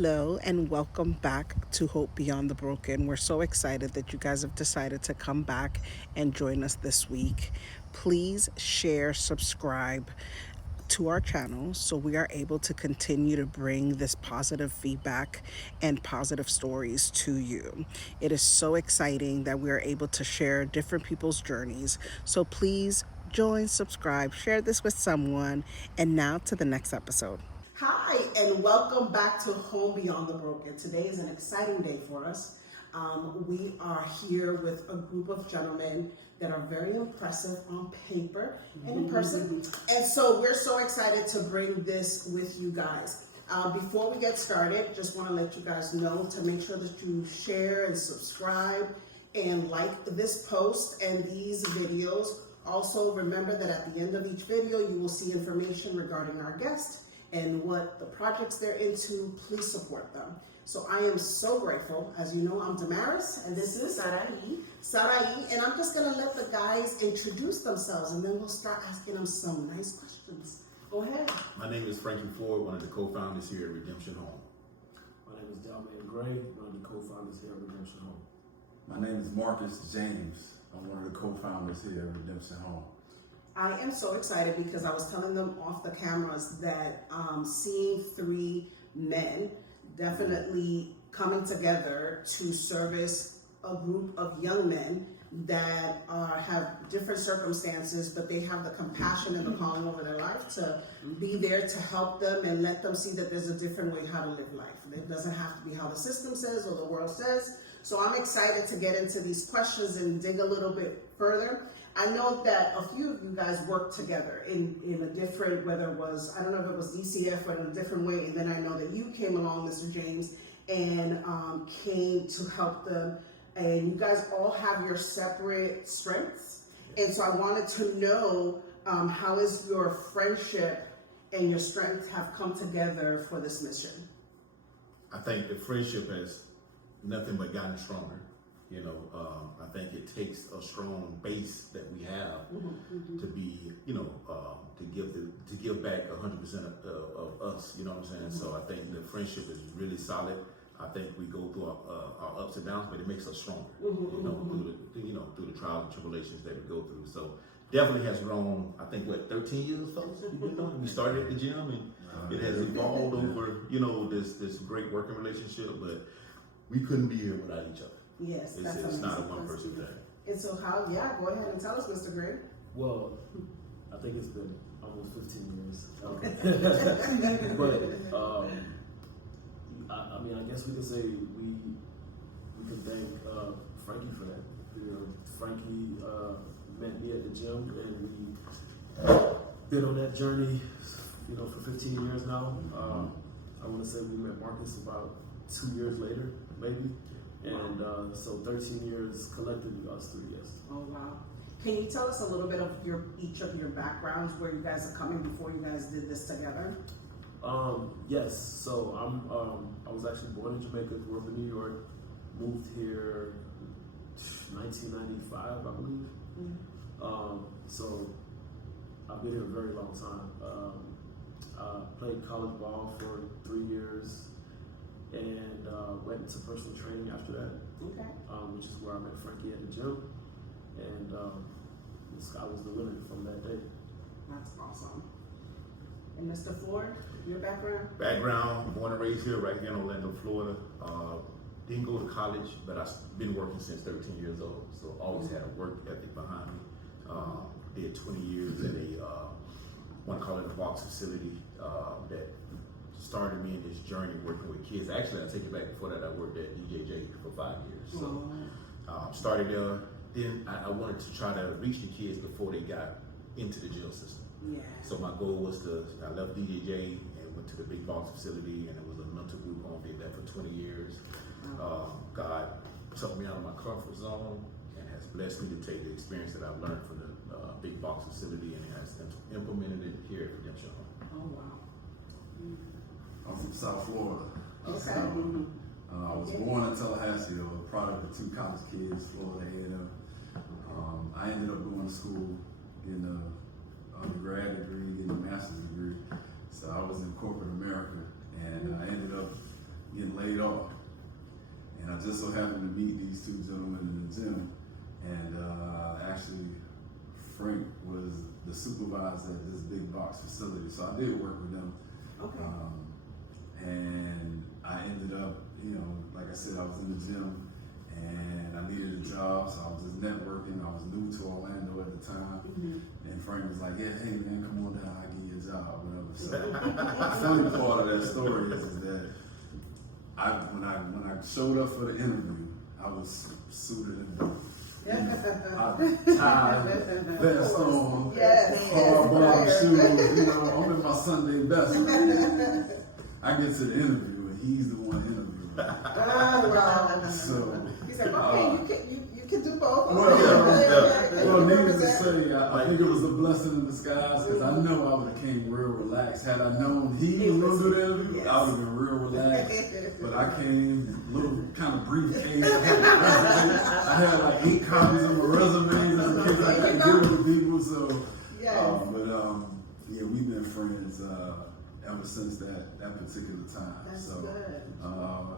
Hello, and welcome back to Hope Beyond the Broken. We're so excited that you guys have decided to come back and join us this week. Please share, subscribe to our channel so we are able to continue to bring this positive feedback and positive stories to you. It is so exciting that we are able to share different people's journeys. So please join, subscribe, share this with someone, and now to the next episode. Hi, and welcome back to Home Beyond the Broken. Today is an exciting day for us. We are here with a group of gentlemen that are very impressive on paper and in person. And so we're so excited to bring this with you guys. Before we get started, just want to let you guys know to make sure that you share and subscribe and like this post and these videos. Also, remember that at the end of each video, you will see information regarding our guest and what the projects they're into. Please support them. So I am so grateful. As you know, I'm Damaris, and this is Sarai, and I'm just gonna let the guys introduce themselves, and then we'll start asking them some nice questions. Go ahead. My name is Frankie Ford, one of the co-founders here at Redemption Home. My name is Delman Gray, one of the co-founders here at Redemption Home. My name is Marcus James. I'm one of the co-founders here at Redemption Home. I am so excited because I was telling them off the cameras that seeing three men definitely coming together to service a group of young men that have different circumstances, but they have the compassion and the calling over their life to be there to help them and let them see that there's a different way how to live life. It doesn't have to be how the system says or the world says. So I'm excited to get into these questions and dig a little bit further. I know that a few of you guys worked together in a different, whether it was, I don't know if it was DCF or in a different way, and then I know that you came along, Mr. James, and came to help them, and you guys all have your separate strengths, and so I wanted to know how is your friendship and your strength have come together for this mission? I think the friendship has nothing but gotten stronger. You know, I think it takes a strong base that we have to be, to give back 100% of us. You know what I'm saying? So I think the friendship is really solid. I think we go through our ups and downs, but it makes us stronger. Through the trials and tribulations that we go through. So definitely has grown. I think 13 years, folks. We started at the gym, and it has evolved over this great working relationship. But we couldn't be here without each other. Yes, it's not a one-person thing. And so go ahead and tell us, Mr. Gray. Well, I think it's been almost 15 years. Okay. But I guess we could say we can thank Frankie for that. Frankie met me at the gym, and we been on that journey, for 15 years now. I want to say we met Marcus about 2 years later, maybe. And so 13 years collectively, us three, yes. Oh, wow. Can you tell us a little bit of each of your backgrounds, where you guys are coming before you guys did this together? Yes, so I was actually born in Jamaica, grew up in New York, moved here 1995, I believe. So I've been here a very long time. Played college ball for 3 years, and went into personal training after that, which is where I met Frankie at the gym, and the sky was the limit from that day. That's awesome. And Mr. Ford, your background? Background, born and raised here, right here in Orlando, Florida. Didn't go to college, but I've been working since 13 years old, so always had a work ethic behind me. Did 20 years at one call it a box facility that started me in this journey working with kids. Actually, I take it back, before that I worked at DJJ for 5 years. So started there. Then I wanted to try to reach the kids before they got into the jail system. Yeah. So my goal was I left DJJ and went to the big box facility, and it was a mental group home. Did that for 20 years. God took me out of my comfort zone and has blessed me to take the experience that I've learned from the big box facility and has implemented it here at Redemption Home. Oh, wow. I'm from South Florida. Okay. I was born in Tallahassee, a product of two college kids, Florida A&M. I ended up going to school, getting a undergrad degree, getting a master's degree. So I was in corporate America, and I ended up getting laid off. And I just so happened to meet these two gentlemen in the gym. And actually, Frank was the supervisor at this big box facility. So I did work with them. Okay. And I ended up, like I said, I was in the gym and I needed a job. So I was just networking. I was new to Orlando at the time. And Frank was like, yeah, hey man, come on down, I'll give you a job, whatever. So the funny part of that story is that when I showed up for the interview, I was suited and booted. I tied, vest on, Yes. hard bottom shoes, I'm in my Sunday best. I get to the interview and he's the one interviewing. Oh, wow. So He's like, okay, you can do both. well, needless to say, I think it was a blessing in disguise because I know I would have came real relaxed. Had I known he was going to do the interview, I would have been real relaxed. But I came, little kind of briefcase. I had like 8 copies of my resume just in case I couldn't give it to people. So, Yes. yeah, we've been friends ever since that particular time. That's so, good.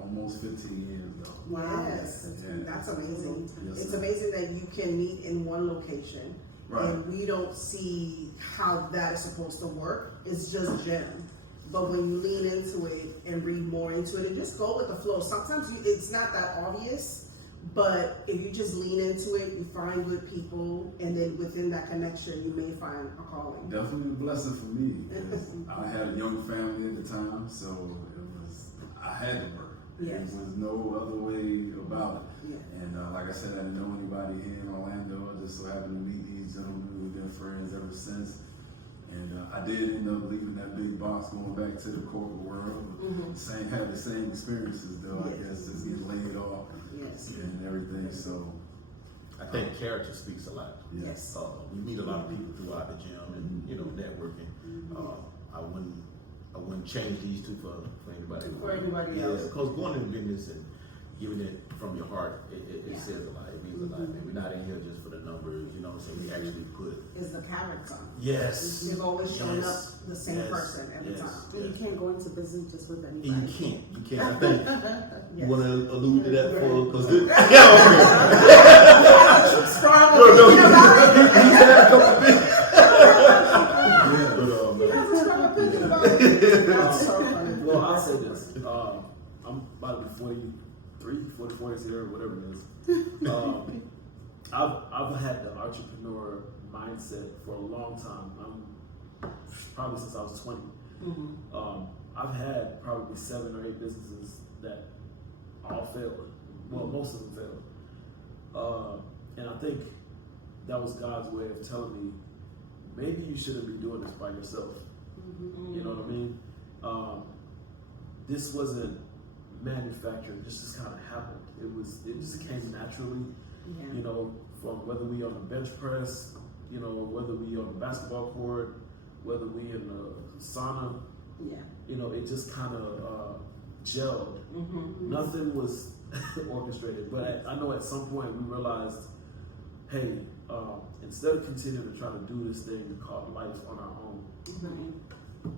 almost 15 years ago. Wow. Yes. Yeah. That's amazing. Yes, It's sir. amazing that you can meet in one location. Right. And we don't see how that is supposed to work. It's just gym. But when you lean into it and read more into it and just go with the flow, sometimes it's not that obvious, but if you just lean into it, you find good people, and then within that connection, you may find a calling. Definitely a blessing for me. 'Cause I had a young family at the time, so I had to work. Yes. There was no other way about it. Yeah. And like I said, I didn't know anybody here in Orlando. I just so happened to meet these gentlemen. We've been friends ever since. And I did end up leaving that big box, going back to the corporate world. Had the same experiences though, I guess, just getting laid off Yes. and everything. So I think character speaks a lot. Yes. We meet a lot of people throughout the gym and networking. I wouldn't change these two for anybody. For anybody else. Because going into business and giving it from your heart, it says a lot. It means a lot. And we're not in here just for the numbers, so we actually put. Is the character. Yes. You've always shown up Yes. the same Yes. person every Yes. time. Yes. You can't go into business just with And anybody. you can't. I think you Yes. want to allude to that for because Strong no, opinion about it. he's had a couple of things. He has a strong opinion about it. That's so funny. Well, I'll say this. I'm about to be 44 this year, whatever it is. I've had the entrepreneur mindset for a long time. Probably since I was 20. I've had probably 7 or 8 businesses that all failed. Well, most of them failed. And I think that was God's way of telling me, maybe you shouldn't be doing this by yourself. You know what I mean? This wasn't manufactured. This just kind of happened. It just came naturally. Yeah. From whether we on the bench press, whether we on the basketball court, whether we in the sauna, Yeah. it just kind of gelled. Nothing was orchestrated, but I know at some point we realized, hey, instead of continuing to try to do this thing called life on our own,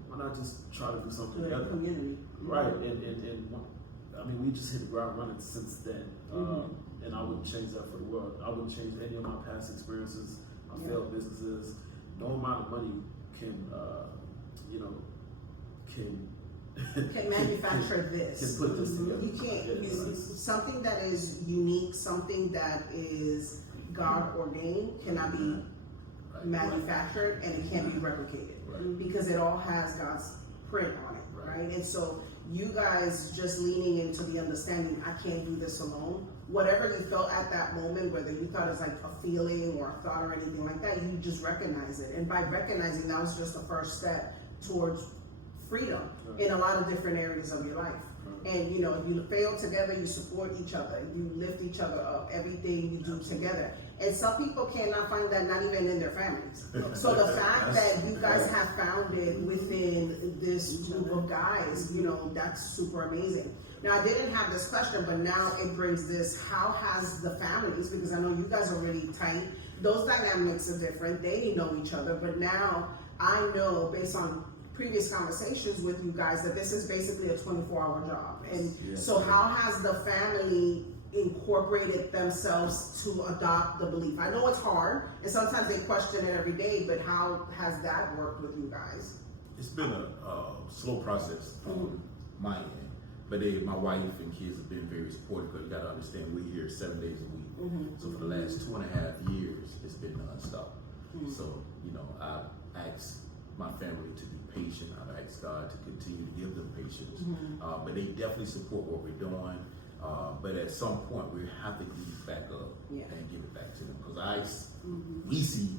why not just try to do something To the together? community. Right, and I mean, we just hit the ground running since then, and I wouldn't change that for the world. I wouldn't change any of my past experiences, my failed businesses. No amount of money can, Can manufacture this. Can put this together. You can't. Yeah, Something that is unique, something that is God ordained, cannot be manufactured, and it can't be replicated because it all has God's print on it, right? And so you guys just leaning into the understanding, I can't do this alone. Whatever you felt at that moment, whether you thought it's like a feeling or a thought or anything like that, you just recognize it. And by recognizing, that was just the first step towards freedom in a lot of different areas of your life. And if you fail together, you support each other, you lift each other up, everything you do together. And some people cannot find that, not even in their families. So the fact that you guys have found it within this group of guys, that's super amazing. Now, I didn't have this question, but now it brings this: how has the families, because I know you guys are really tight, those dynamics are different, they know each other, but now I know based on previous conversations with you guys that this is basically a 24-hour job. And Yes. so how has the family incorporated themselves to adopt the belief? I know it's hard, and sometimes they question it every day, but how has that worked with you guys? It's been a slow process on my end, but my wife and kids have been very supportive. Because you got to understand, we're here 7 days a week. So for the last 2.5 years, it's been nonstop. So I asked my family to be patient. I asked God to continue to give them patience. But they definitely support what we're doing. But at some point, we have to ease back up and give it back to them. Because we see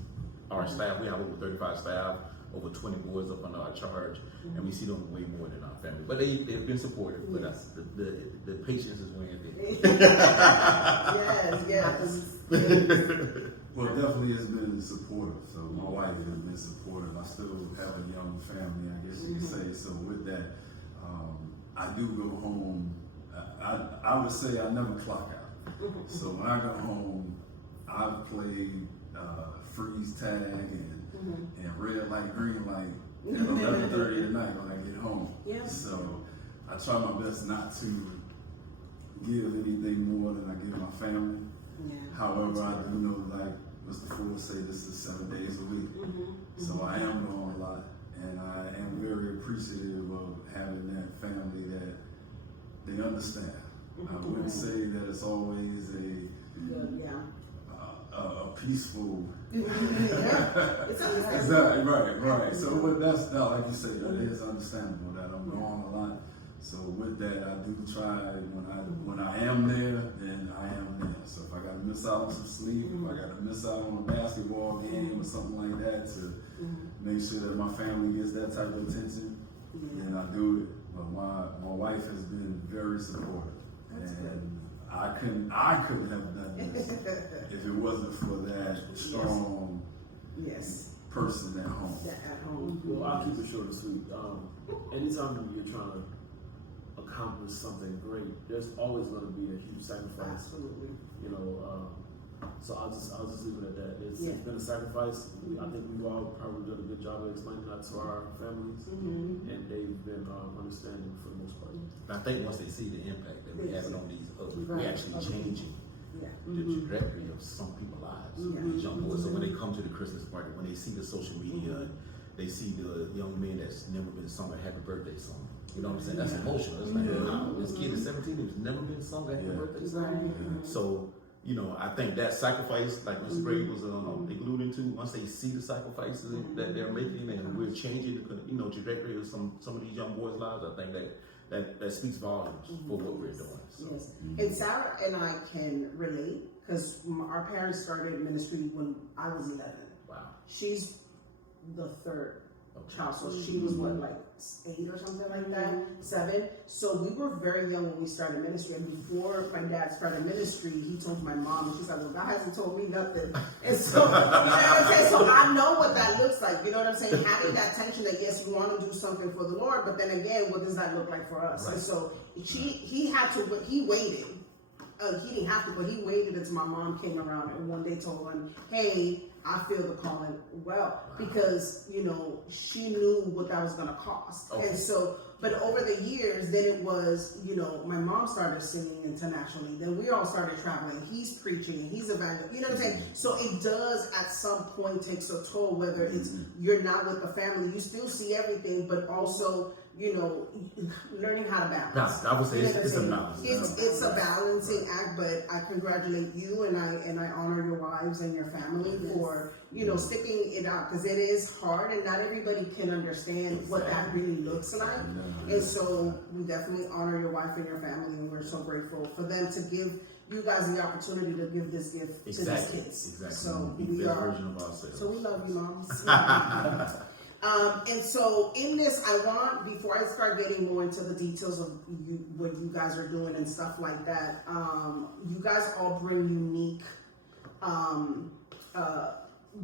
our staff. We have over 35 staff. Over 20 boys up under our charge, and we see them way more than our family. But they've been supportive. But the patience is when they. Yes. Well, definitely has been supportive. So my wife has been supportive. I still have a young family, I guess you could say. So with that, I do go home. I would say I never clock out. So when I go home, I've played freeze tag and red light, green light at 11:30 at night when I get home. Yeah. So I try my best not to give anything more than I give my family. However, I do know, like Mr. Ford say, this is 7 days a week. So I am gone a lot, and I am very appreciative of having that family that they understand. I wouldn't say that it's always a peaceful. Exactly, right. So with that's like you say, that is understandable that I'm gone a lot. So with that, I do try when I am there, then I am there. So if I gotta miss out on some sleep, if I gotta miss out on a basketball game or something like that to make sure that my family gets that type of attention, then I do it. But my wife has been very supportive, and I couldn't have done this if it wasn't for that strong person at home. At home. Well, I'll keep it short and sweet. Anytime you're trying to accomplish something great, there's always going to be a huge sacrifice. Absolutely. So I'll just leave it at that. It's been a sacrifice. I think we've all probably done a good job of explaining that to our families, and they've been understanding for the most part. And I think once they see the impact that we're having on these others, we're actually changing the trajectory of some people's lives. These young boys. So when they come to the Christmas party, when they see the social media, they see the young man that's never been sung a happy birthday song. You know what I'm saying? That's emotional. It's like, wow, this kid is 17, he's never been sung a happy birthday song. So, I think that sacrifice, like Mr. Brady was alluding to, once they see the sacrifices that they're making, and we're changing the trajectory of some of these young boys' lives, I think that speaks volumes for what we're doing. So. Yes. And Sarah and I can relate because our parents started ministry when I was 11. Wow. She's the third child, so she was what, like 8 or something like that, 7. So we were very young when we started ministry, and before my dad started ministry, he told my mom, and she's like, well, God hasn't told me nothing. And so, you know what I'm saying? So I know what that looks like, you know what I'm saying? Having that tension that yes, we want to do something for the Lord, but then again, what does that look like for us? Right. And so he waited. He didn't have to, but he waited until my mom came around and one day told him, hey, I feel the calling because, she knew what that was going to cost. Okay. And so, but over the years, then it was, my mom started singing internationally. Then we all started traveling. He's preaching, he's evangelizing, you know what I'm saying? So it does at some point takes a toll, whether it's you're not with the family, you still see everything, but also, learning how to balance. I would say it's a balance. It's a balancing act, but I congratulate you and I honor your wives and your family for sticking it out, because it is hard and not everybody can understand what that really looks like. And so we definitely honor your wife and your family, and we're so grateful for them to give you guys the opportunity to give this gift to these kids. Exactly. So Be the best version of ourselves. so we love you, moms. And so in this, I want, before I start getting more into the details of what you guys are doing and stuff like that, you guys all bring unique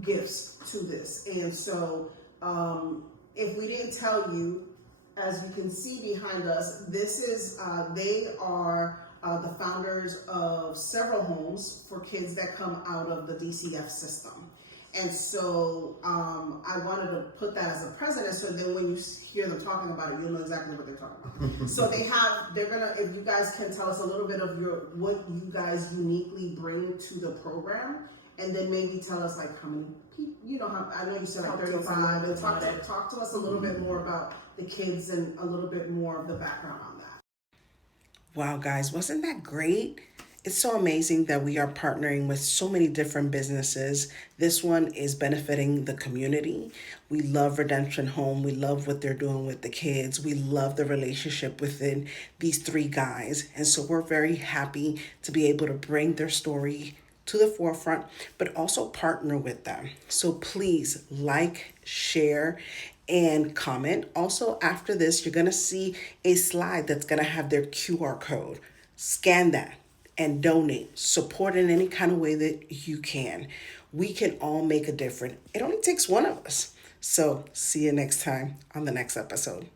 gifts to this. And so if we didn't tell you, as you can see behind us, this is, they are the founders of several homes for kids that come out of the DCF system. And so I wanted to put that as a precedent, so then when you hear them talking about it, you'll know exactly what they're talking about. So they're gonna, if you guys can tell us a little bit of what you guys uniquely bring to the program, and then maybe tell us like how many people, I know you said like Talk to us 35, and about it. talk to us a little bit more about the kids and a little bit more of the background on that. Wow, guys, wasn't that great? It's so amazing that we are partnering with so many different businesses. This one is benefiting the community. We love Redemption Home. We love what they're doing with the kids. We love the relationship within these three guys. And so we're very happy to be able to bring their story to the forefront, but also partner with them. So please like, share, and comment. Also, after this, you're going to see a slide that's going to have their QR code. Scan that and donate. Support in any kind of way that you can. We can all make a difference. It only takes one of us. So see you next time on the next episode.